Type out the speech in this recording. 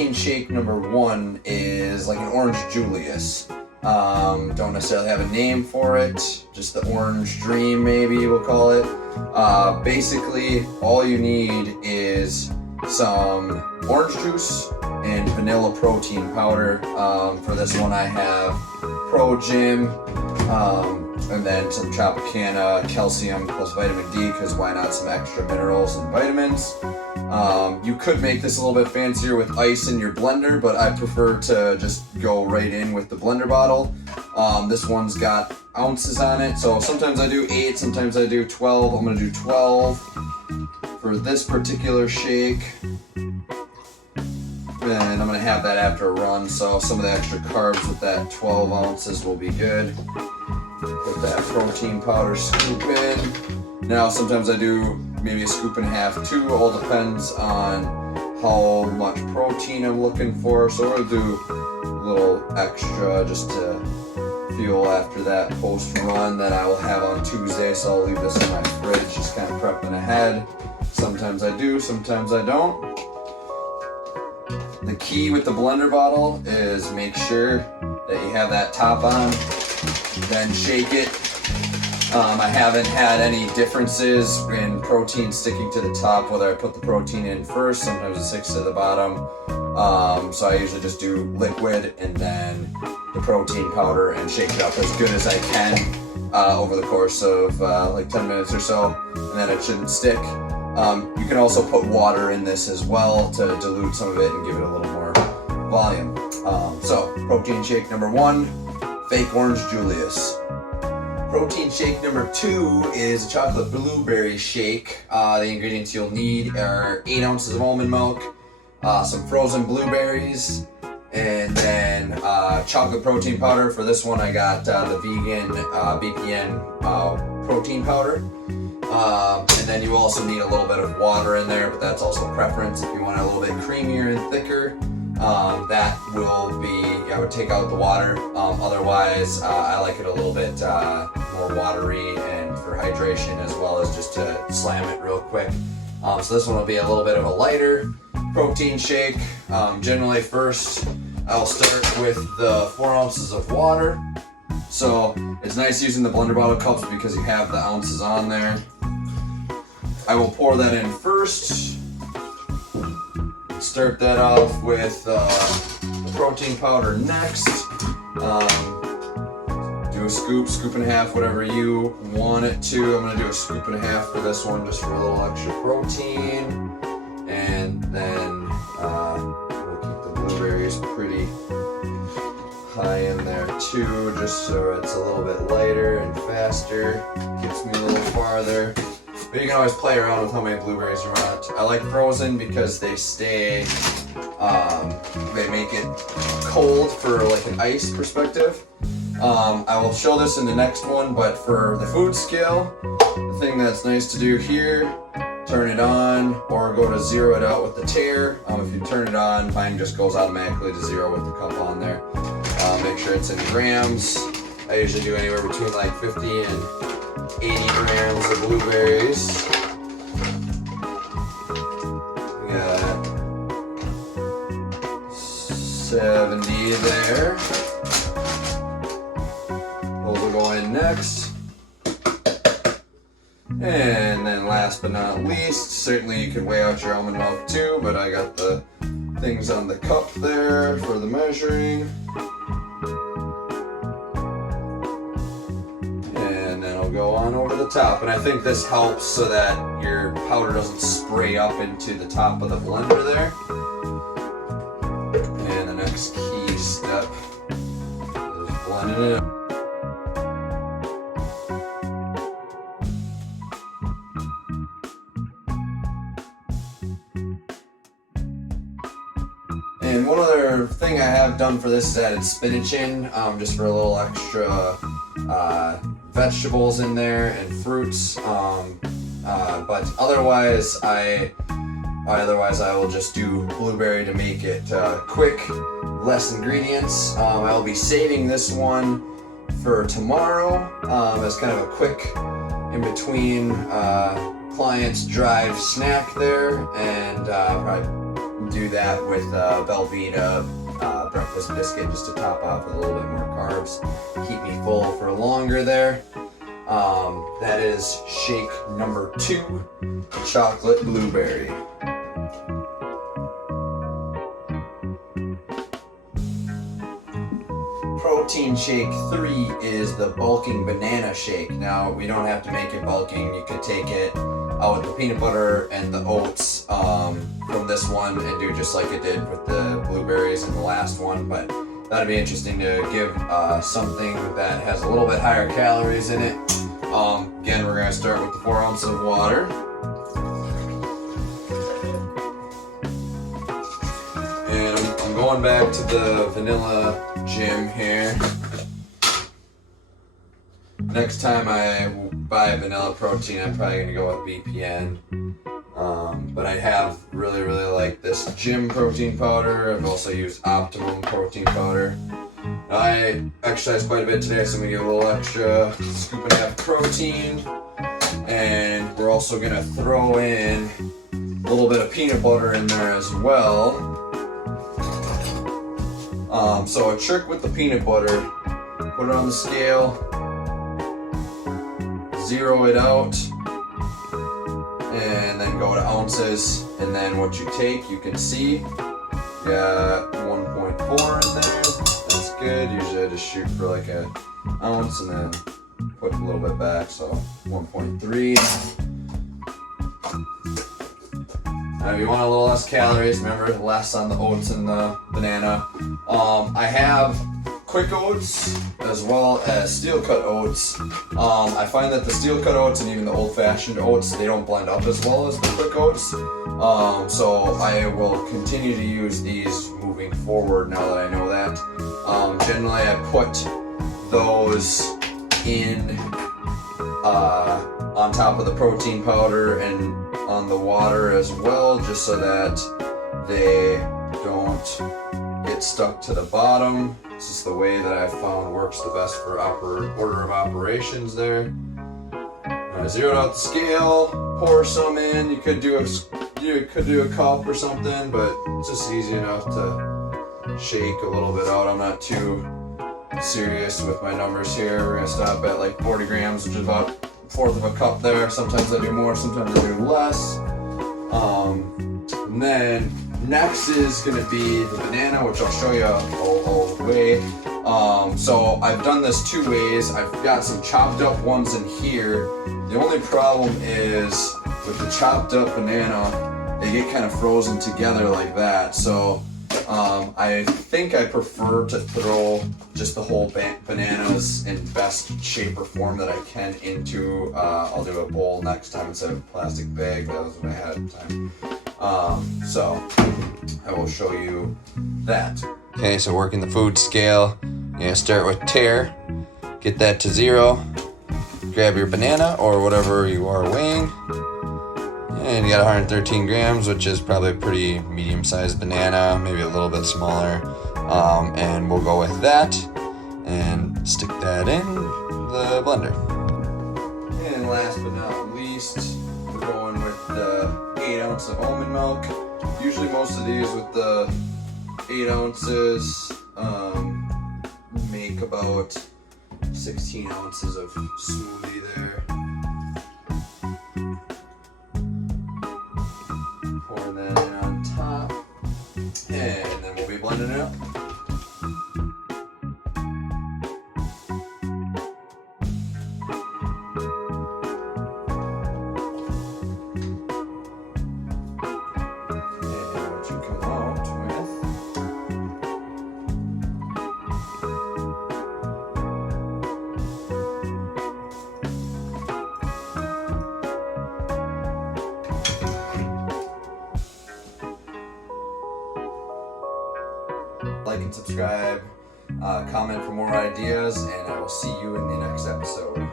protein shake number 1 is like an Orange Julius. Don't necessarily have a name for it, just the Orange Dream maybe we'll call it. Basically all you need is some orange juice and vanilla protein powder. For this one I have Pro Gym, and then some Tropicana calcium plus vitamin D, because why not some extra minerals and vitamins. You could make this a little bit fancier with ice in your blender, but I prefer to just go right in with the blender bottle. This one's got ounces on it, so sometimes I do 8, sometimes I do 12. I'm going to do 12 for this particular shake. And I'm going to have that after a run, so some of the extra carbs with that 12 ounces will be good. Put that protein powder scoop in. Now sometimes I do maybe a scoop and a half too, all depends on how much protein I'm looking for. So we're going to do a little extra just to fuel after that post run that I will have on Tuesday. So I'll leave this in my fridge, just kind of prepping ahead. Sometimes I do, sometimes I don't. The key with the blender bottle is make sure that you have that top on, then shake it. I haven't had any differences in protein sticking to the top, whether I put the protein in first, sometimes it sticks to the bottom. So I usually just do liquid and then the protein powder and shake it up as good as I can over the course of like 10 minutes or so, and then it shouldn't stick. You can also put water in this as well to dilute some of it and give it a little more volume. So protein shake number 1, fake Orange Julius. Protein shake number 2 is a chocolate blueberry shake. The ingredients you'll need are 8 ounces of almond milk, some frozen blueberries, and then chocolate protein powder. For this one I got the vegan BPN protein powder. And then you also need a little bit of water in there, but that's also preference. If you want it a little bit creamier and thicker, that will be, I would take out the water. Otherwise, I like it a little bit more watery and for hydration, as well as just to slam it real quick. So this one will be a little bit of a lighter protein shake. Generally first, I'll start with the 4 ounces of water. So it's nice using the blender bottle cups because you have the ounces on there. I will pour that in first. Start that off with the protein powder next. Do a scoop and a half, whatever you want it to. I'm going to do a scoop and a half for this one just for a little extra protein. And then we'll keep the blueberries pretty high in there too, just so it's a little bit lighter and faster. Gets me a little farther. But you can always play around with how many blueberries you want. I like frozen because they stay, they make it cold for like an ice perspective. I will show this in the next one, but for the food scale, the thing that's nice to do here, turn it on or go to 0 it out with the tare. If you turn it on, mine just goes automatically to 0 with the cup on there. Make sure it's in grams. I usually do anywhere between like 50 and 80 grams of blueberries. We got 70 there. Those will go in next. And then last but not least, certainly you can weigh out your almond milk too, but I got the things on the cup there for the measuring. And then I'll go on over the top. And I think this helps so that your powder doesn't spray up into the top of the blender there. And the next key step is blending it up. And one other thing I have done for this is added spinach in, just for a little extra vegetables in there and fruits. But otherwise I will just do blueberry to make it quick, less ingredients. I'll be saving this one for tomorrow as kind of a quick in between clients drive snack there, and probably do that with Velveeta breakfast biscuit just to top off with a little bit more carbs. Keep me full for longer there. That is shake number 2, chocolate blueberry. Protein shake 3 is the bulking banana shake. Now, we don't have to make it bulking. You could take it out with the peanut butter and the oats from this one and do just like it did with the blueberries in the last one, but that'd be interesting to give something that has a little bit higher calories in it. Again, we're gonna start with the 4 ounces of water. And I'm going back to the vanilla gym here. Next time I buy vanilla protein, I'm probably gonna go with BPN. But I have really liked this gym protein powder. I've also used Optimum protein powder. Now, I exercised quite a bit today, so I'm gonna give a little extra scoop and a half protein. And we're also gonna throw in a little bit of peanut butter in there as well. So a trick with the peanut butter, put it on the scale, zero it out, and then go to ounces, and then what you take, you can see, got 1.4 in there, that's good. Usually I just shoot for like an ounce and then put a little bit back, so 1.3. Now, if you want a little less calories, remember less on the oats and the banana. I have quick oats as well as steel cut oats. I find that the steel cut oats and even the old fashioned oats, they don't blend up as well as the quick oats. So I will continue to use these moving forward now that I know that. Generally I put those in on top of the protein powder and on the water as well, just so that they don't get stuck to the bottom. This is the way that I found works the best for order of operations there. I zeroed out the scale, pour some in. You could do a cup or something, but it's just easy enough to shake a little bit out. I'm not too serious with my numbers here. We're gonna stop at like 40 grams, which is about 1/4 of a cup there. Sometimes I do more, sometimes I do less. And then next is gonna be the banana, which I'll show you all the way. So I've done this 2 ways. I've got some chopped up ones in here. The only problem is with the chopped up banana, they get kind of frozen together like that. So I think I prefer to throw just the whole bananas in best shape or form that I can into, I'll do a bowl next time instead of a plastic bag. That was what I had at the time. So I will show you that. Okay, so working the food scale, you're gonna start with tare, get that to 0, grab your banana or whatever you are weighing, and you got 113 grams, which is probably a pretty medium-sized banana, maybe a little bit smaller, and we'll go with that and stick that in the blender. And last but not least, we're going with the 8 ounces of almond milk. Usually most of these with the 8 ounces make about 16 ounces of smoothie there. Pour that in on top, and then we'll be blending it up. Like and subscribe, comment for more ideas, and I will see you in the next episode.